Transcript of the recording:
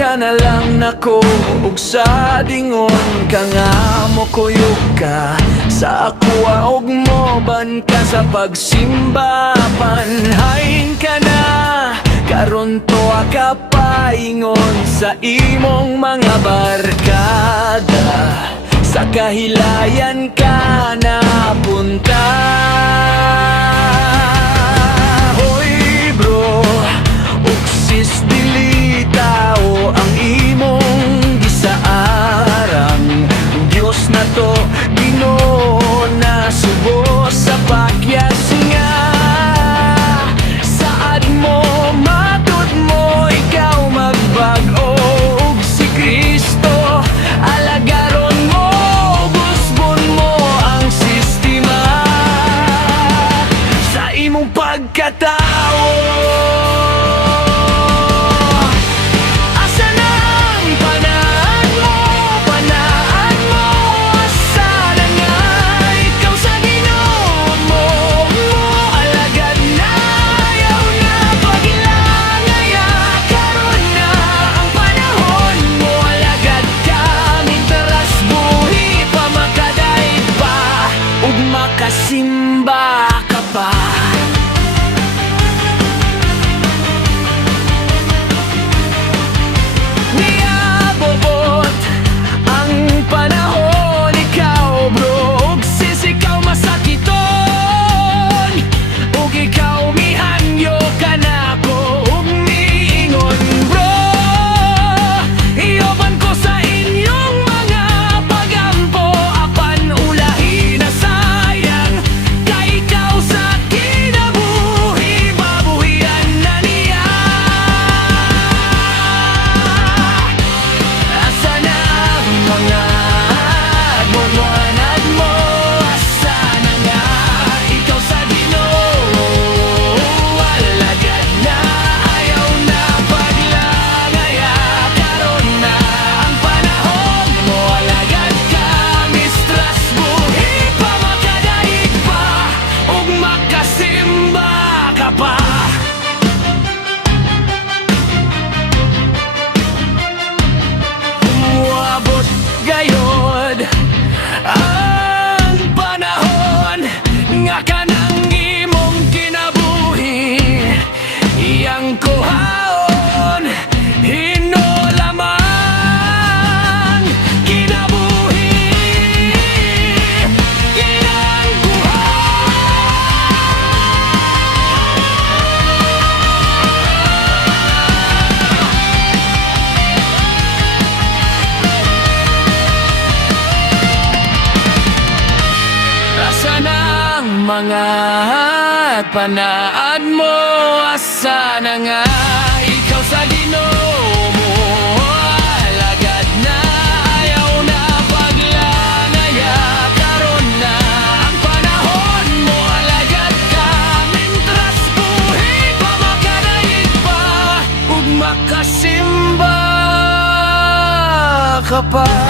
ka na lang nako, ug sa dingon ka nga mo kuyog ka sa akwa, ug moban ka sa pagsimba. Panhain ka na karon tuwa ka paingon sa imong mga barkada, sa kahilayan ka napunta. Hoy bro, ug sis dili tao ang imong gisaarang. Diyos na to, Ginoo na subo sa pakyas nga. Saad mo, matud mo, ikaw magbag-o, ug si Kristo alagaron mo, gusbon mo ang sistema sa imong pagkatao. Simba ka pa. Niabobot ang panahon, ikaw bro, ug sisikaw masakiton, ug ikaw mihanyo ka na ko, ug miingon bro, iyoban ko sa inyong mga pagampo, apan ulahi na sa gayod ang panahon nga kanang imong kinabuhi, iyang kuhaon hinulaman kinabuhi, iyang mga panaad mo, asa na nga ikaw sa Ginoo mo alagad na, ayaw na paglangaya, karon na ang panahon mo alagad ka, mintras buhi pa makadaig pa, ug makasimba ka pa.